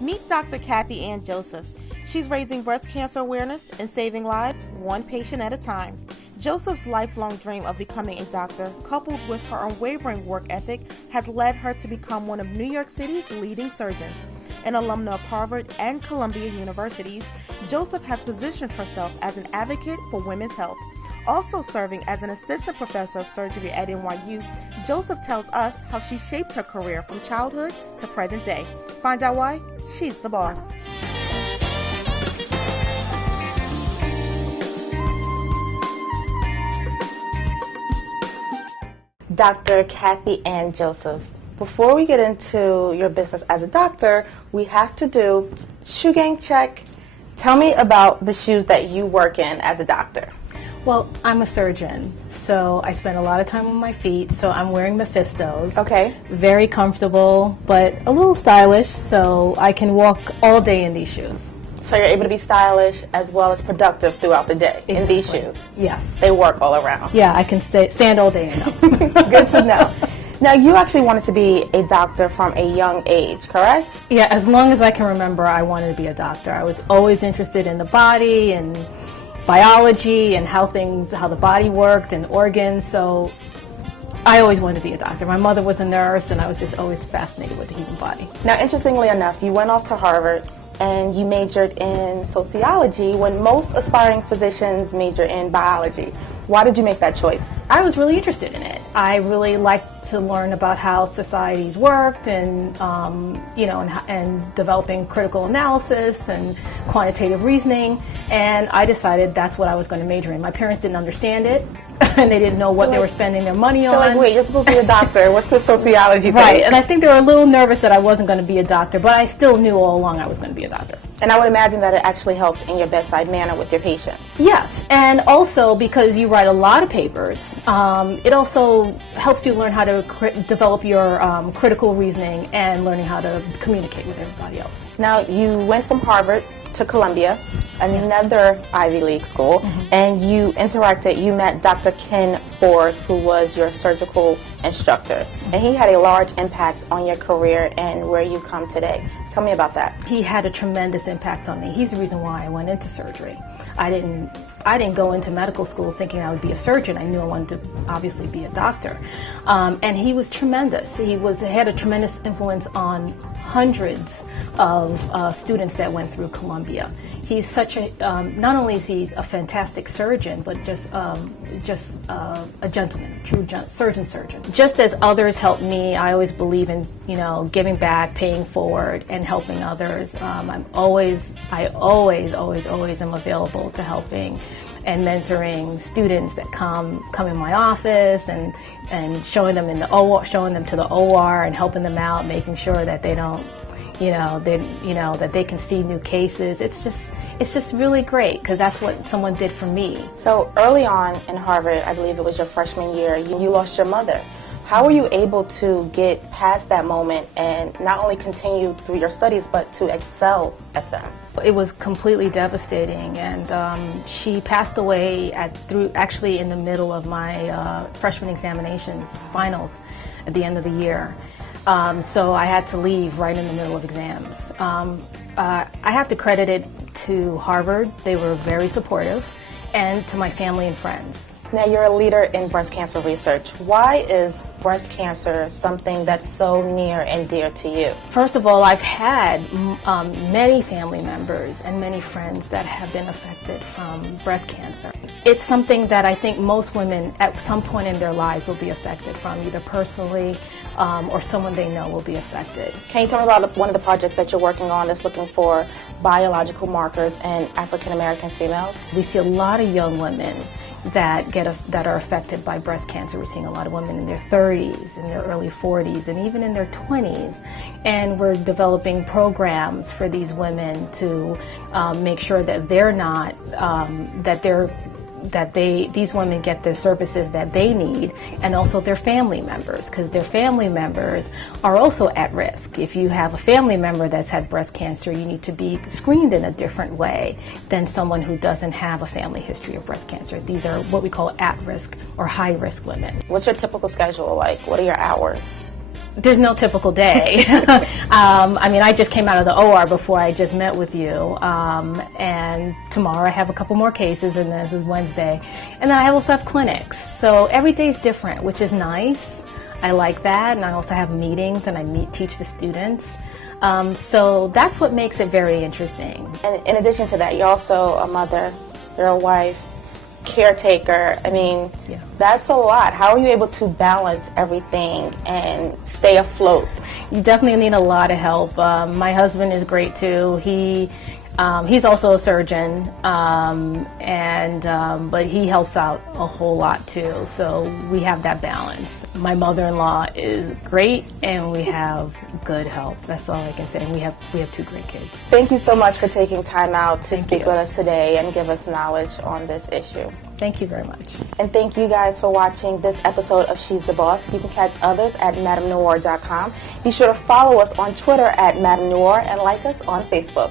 Meet Dr. Kathie-Ann Joseph. She's raising breast cancer awareness and saving lives one patient at a time. Joseph's lifelong dream of becoming a doctor, coupled with her unwavering work ethic, has led her to become one of New York City's leading surgeons. An alumna of Harvard and Columbia universities, Joseph has positioned herself as an advocate for women's health. Also serving as an assistant professor of surgery at NYU, Joseph tells us how she shaped her career from childhood to present day. Find out why? She's the boss. Dr. Kathie-Ann Joseph, before we get into your business as a doctor, we have to do shoe gang check. Tell me about the shoes that you work in as a doctor. Well, I'm a surgeon, so I spend a lot of time on my feet, so I'm wearing Mephistos. Okay. Very comfortable, but a little stylish, so I can walk all day in these shoes. So you're able to be stylish as well as productive throughout the day in these shoes? Yes. They work all around? Yeah, I can stand all day in them. Good to know. Now, you actually wanted to be a doctor from a young age, correct? Yeah, as long as I can remember, I wanted to be a doctor. I was always interested in the body and biology and how the body worked and organs, so I always wanted to be a doctor. My mother was a nurse, and I was just always fascinated with the human body. Now, interestingly enough, you went off to Harvard and you majored in sociology when most aspiring physicians major in biology. Why did you make that choice? I was really interested in it. I really liked to learn about how societies worked, and and developing critical analysis and quantitative reasoning. And I decided that's what I was going to major in. My parents didn't understand it, and they didn't know what they were spending their money on. They're like, wait, you're supposed to be a doctor. What's the sociology thing? Right, and I think they were a little nervous that I wasn't going to be a doctor, but I still knew all along I was going to be a doctor. And I would imagine that it actually helps in your bedside manner with your patients. Yes, and also because you write a lot of papers, it also helps you learn how to develop your critical reasoning and learning how to communicate with everybody else. Now, you went from Harvard to Columbia, another Ivy League school, and you met Dr. Ken Ford, who was your surgical instructor, and he had a large impact on your career and where you come today. Tell me about that. He had a tremendous impact on me. He's the reason why I went into surgery. I didn't go into medical school thinking I would be a surgeon. I knew I wanted to obviously be a doctor. And he was tremendous. He had a tremendous influence on hundreds of students that went through Columbia. He's such a, not only is he a fantastic surgeon, but just a gentleman, a true surgeon. Just as others helped me, I always believe in, giving back, paying forward, and helping others. I always am available to helping and mentoring students that come in my office and showing them to the OR and helping them out, making sure that they don't, that they can see new cases. It's just really great because that's what someone did for me. So early on in Harvard, I believe it was your freshman year, you lost your mother. How were you able to get past that moment and not only continue through your studies, but to excel at them? It was completely devastating, and she passed away actually in the middle of my freshman examinations, finals, at the end of the year. So I had to leave right in the middle of exams. I have to credit it to Harvard. They were very supportive, and to my family and friends. Now, you're a leader in breast cancer research. Why is breast cancer something that's so near and dear to you? First of all, I've had many family members and many friends that have been affected from breast cancer. It's something that I think most women at some point in their lives will be affected from, either personally or someone they know will be affected. Can you tell me about one of the projects that you're working on that's looking for biological markers in African American females? We see a lot of young women that are affected by breast cancer. We're seeing a lot of women in their 30s, in their early 40s, and even in their 20s. And we're developing programs for these women to make sure that these women get the services that they need, and also their family members, because their family members are also at risk. If you have a family member that's had breast cancer, you need to be screened in a different way than someone who doesn't have a family history of breast cancer. These are what we call at-risk or high-risk women. What's your typical schedule like? What are your hours? There's no typical day. I mean, I just came out of the OR before I just met with you, and tomorrow I have a couple more cases, and this is Wednesday. And then I also have clinics. So every day is different, which is nice. I like that, and I also have meetings, and I teach the students. So that's what makes it very interesting. And in addition to that, you're also a mother, you're a wife, caretaker. I mean, that's a lot. How are you able to balance everything and stay afloat? You definitely need a lot of help. My husband is great too. He's also a surgeon, but he helps out a whole lot too. So we have that balance. My mother-in-law is great, and we have good help. That's all I can say. And we have 2 great kids. Thank you so much for taking time out to speak with us today and give us knowledge on this issue. Thank you very much. And thank you guys for watching this episode of She's the Boss. You can catch others at MadameNoir.com. Be sure to follow us on Twitter at Madame Noir and like us on Facebook.